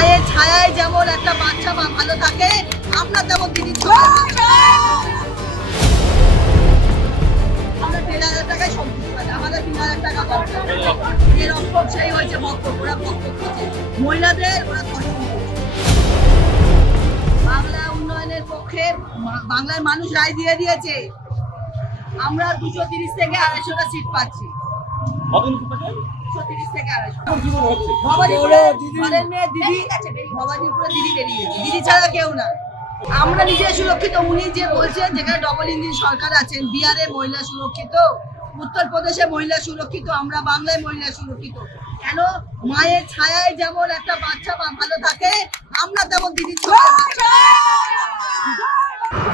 মায়ের ছায়ায় যেমন একটা বাচ্চা মা ভালো থাকে, আমরা তেমন দিদি আমরা ১,৫০০ টাকায় সন্তুষ্ট আছি, আমাদের ৩,০০০ টাকা দরকার। এর অর্থ সেই হয়েছে বক্তব্য, ওরা বক্তব্য করছে মহিলাদের, ওরা ধর্ষণ করছে। বাংলা উন্নয়নের পক্ষে বাংলার মানুষ রায় দিয়ে দিয়েছে, আমরা ২৩০ থেকে ২৫০টা সিট পাচ্ছি। ২৩০ থেকে ২৫০। ভবানীপুরে দিদি বেরিয়ে গেছে, দিদি ছাড়া কেউ না। আমরা নিজে সুরক্ষিত, উনি যে বলছেন যেখানে ডবল ইঞ্জিন সরকার আছেন, বিহারে মহিলা সুরক্ষিত, উত্তরপ্রদেশে মহিলা সুরক্ষিত, আমরা বাংলায় মহিলা সুরক্ষিত। কেন? মায়ের ছায়ায় যেমন একটা বাচ্চা মা ভালো থাকে, আমরা তেমন দিদি।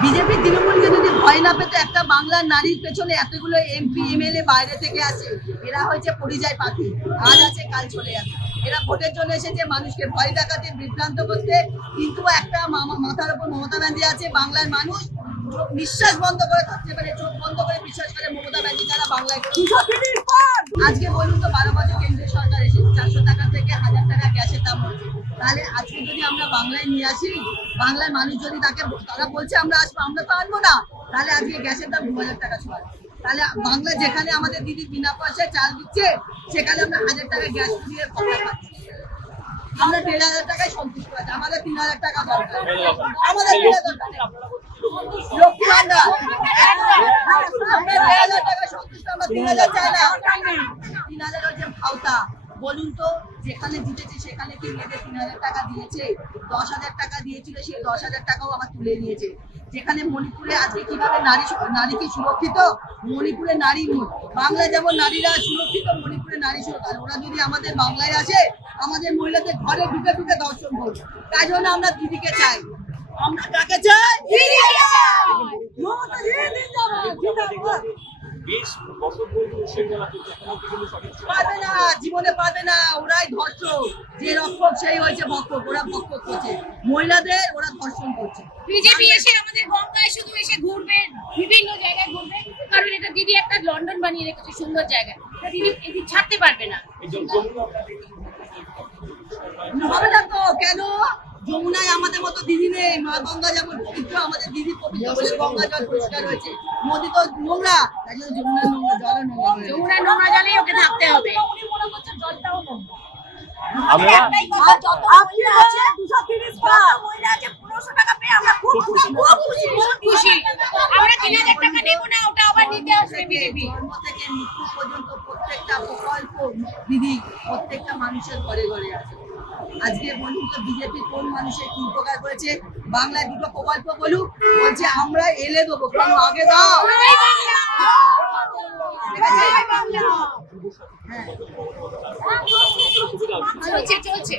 বিজেপি তৃণমূলকে যদি ভয় না পেত, একটা বাংলার নারীর পেছনে এতগুলো এমপি এমএলএ বাইরে থেকে আসে, এরা হয়েছে পরিযায়ী পাখি, আজ আছে কাল চলে যাবে। এরা ভোটের জন্য এসেছে মানুষকে ভয় দেখাতে, বিভ্রান্ত করতে। কিন্তু একটা মাথার উপর মমতা ব্যানার্জি আছে, বাংলার মানুষ নিঃশ্বাস বন্ধ করে থাকতে পারে, চোখ বন্ধ করে বিশ্বাস করে মমতা ব্যানার্জি যারা বাংলায়। আজকে বলুন তো, 12 বছর কেন্দ্রীয় সরকার এসে 400 টাকা থেকে 1000 টাকা গ্যাসের দাম হচ্ছে। তাহলে আজকে যদি আমরা বাংলায় নিয়ে আসি, বাংলার মানুষ যদি তারা বলছে আমরা আসবো, আমরা তো আনবো না, তাহলে আজকে গ্যাসের দাম 2000 টাকা ছোঁয়া। তাহলে বাংলা যেখানে আমাদের দিদি বিনা পয়সায় চাল দিচ্ছে, সেখানে আমরা 1000 টাকা গ্যাস দিয়ে কথা পাচ্ছি। আমরা ১,৫০০ টাকায় সন্তুষ্ট আছি, আমাদের ৩,০০০ টাকা দরকার। আমাদের লক্ষ্মী ভান্ডার আমরা ১,৫০০ টাকায় সন্তুষ্ট, আমরা ৩,০০০ চাই না। ৩,০০০ হচ্ছে ভাওতা। বলুন তো, যেখানে জিতেছে সেখানে কি মেয়েদের ৩,০০০ টাকা দিয়েছে? ১০,০০০ টাকা দিয়েছিল, সেই ১০,০০০ টাকাও আবার তুলে নিয়েছে। যেখানে মণিপুরে আজকে কিভাবে নারী কি সুরক্ষিত? মণিপুরে নারী, বাংলা যেমন নারীরা সুরক্ষিত, মণিপুরে নারী সুরক্ষিত। ওরা যদি আমাদের বাংলায় আসে, আমাদের মহিলাদের ঘরে ঢুকে ঢুকে ধর্ষণ করবে। তাই জন্য আমরা দিদিকে চাই। আমরা কাকে চাই? পারবে না, জীবনে পারবে না। ওরাই ধর্ষণ, যে রক্ষক সেই হয়েছে ভক্ষক, ওরা ভক্ষক করছে মহিলাদের, ওরা ধর্ষণ করছে। বিজেপি এসে আমাদের গঙ্গায় শুধু এসে ঘুরবে, বিভিন্ন জায়গায় ঘুরবে, কারণ এটা দিদি একটা লন্ডন বানিয়ে রেখেছে সুন্দর জায়গা, দিদি এটি ছাড়তে পারবে না। হবে না তো, কেন? যমুনায় আমাদের মতো দিদি নেই। মা গঙ্গা যেমন পবিত্র, আমাদের দিদি পবিত্র বলে গঙ্গা জল পরিষ্কার হয়েছে। নদী তো নোংরা, তাই জন্য যমুনার নোংরা জল নোংরা, যমুনার নোংরা জলেই ওকে থাকতে হবে। জলটাও নোংরা। আমরা খুশি, আমরা ৩,০০০ টাকা নেব না, ওটা আবার নিতে আসবে বিজেপি। জন্ম থেকে মৃত্যু পর্যন্ত প্রত্যেকটা প্রকল্প দিদি প্রত্যেকটা মানুষের ঘরে ঘরে আছে। আজকে বলুন তো, বিজেপি কোন মানুষের কি উপকার করেছে? বাংলায় দুটো প্রকল্প বলুক, বলছে আমরা এলে দেবো, কেন আগে দাও।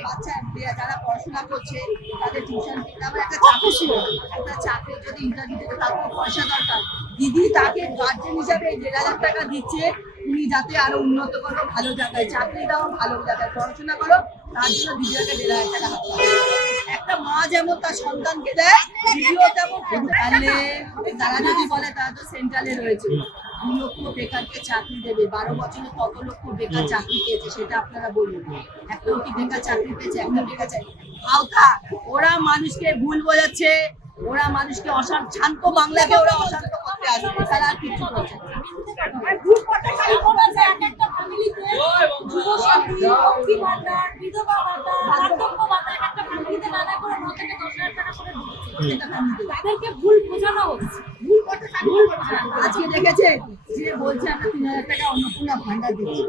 বাচ্চা যারা পড়াশোনা করছে তাদের টিউশন ফি, আবার একটা চাকরি ছিল, একটা চাকরি যদি ইন্টারভিউ দিতে তার পয়সা দরকার। দিদি তাকে গার্জেন হিসাবে ১,৫০০ টাকা দিচ্ছে, তুমি যাতে আরো উন্নত করো, ভালো জায়গায় চাকরি দাও, ভালো জায়গায় পড়াশোনা করো, তার জন্য দিদিকে ১,৫০০ টাকা হাতে দেয়। একটা মা যেমন তার সন্তানকে দেয়, দিদিও তেমন। তাহলে তারা যদি বলে তারা তো সেন্ট্রালে রয়েছে, ২ লক্ষ বেকারকে চাকরি দেবে, ১২ বছরে কত লক্ষ বেকার চাকরি পেয়েছে সেটা আপনারা বলুন। একটা কি বেকার চাকরি পেয়েছে? একটা বেকার চাকরি আওতা। ওরা মানুষকে ভুল বোঝাচ্ছে, ওরা মানুষকে শান্ত বাংলাকে ওরা অশান্ত করতে আসবে, তারা আর কিছু করছে না। তাদেরকে ভুল বোঝানো হচ্ছে। আজকে দেখেছে যে বলছে আমরা ৩,০০০ টাকা অন্নপূর্ণা ভান্ডার দিচ্ছি।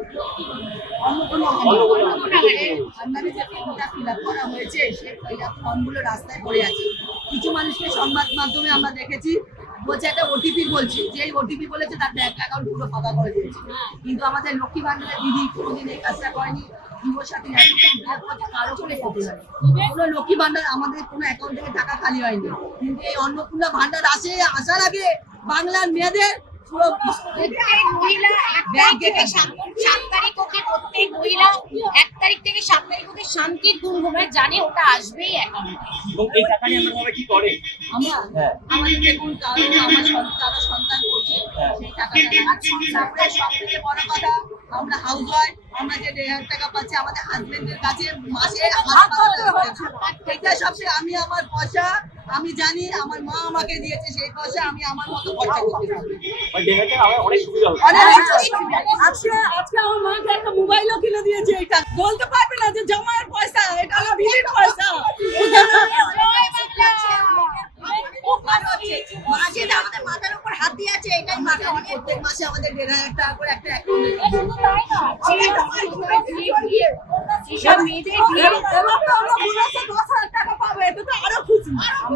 অন্নপূর্ণা ভান্ডারে যে ফর্মটা ফিল আপ করা হয়েছে, সেই ফর্মগুলো রাস্তায় পড়ে আছে। কিছু মানুষকে সংবাদ মাধ্যমে আমরা দেখেছি বলছে একটা ওটিপি বলছে, যে ওটিপি বলেছে তার ব্যাংক অ্যাকাউন্ট পুরো ফাঁকা করে দিয়েছে। কিন্তু আমাদের লক্ষ্মী ভান্ডারের দিদি কোনোদিন এই কাজটা করেনি। যুবসাথী কারো করে ক্ষতি হয়, কোনো লক্ষ্মী ভান্ডার আমাদের কোনো অ্যাকাউন্ট থেকে টাকা খালি হয়নি। কিন্তু এই অন্নপূর্ণা ভান্ডার আসার আগে বাংলার মেয়েদের প্রত্যেক মহিলা ১ তারিখ থেকে ৭ তারিখ অবধি, প্রত্যেক মহিলা ১ তারিখ থেকে ৭ তারিখ অবধি শান্তির ঘুম ঘুমায়, জানে ওটা আসবেই অ্যাকাউন্টে। এবং এই টাকা নিয়ে আমরা কি করে? আমাদের দেখুন, কারণ আমার তারা সন্তান করছে, সেই টাকাটা সব থেকে বড় কথা আমরা হাউস ওয়াইফ, আমরা যে 1,500 টাকা পাচ্ছি আমাদের হাজবেন্ডের কাছে মাসে 1,000 হচ্ছে না। এটা সবচেয়ে আমি আমার পয়সা আমি জানি আমার মা আমাকে দিয়েছে, সেই পয়সা আমি আমার মতো খরচা করতে পারবো। মানে 1,500 টাকা আমার অনেক সুবিধা হচ্ছে। আজকে আমার মাকে একটা মোবাইলও কিনে দিয়েছে। এটা বলতে পারবে না যে জমায়ের পয়সা, এটা হলো দিদির পয়সা। খুব ভালো হচ্ছে। মাঝে তো আমাদের মাথার উপর হাত দিয়ে আছে, এটাই মাথা অনেক। প্রত্যেক মাসে আমাদের 1,500 টাকা করে একটা অ্যাকাউন্টে শুধু তাই না, যেসব মেয়েদের বিয়ে এবার তো আমরা 10,000 টাকা পাবো, এটা তো আরো খুশি।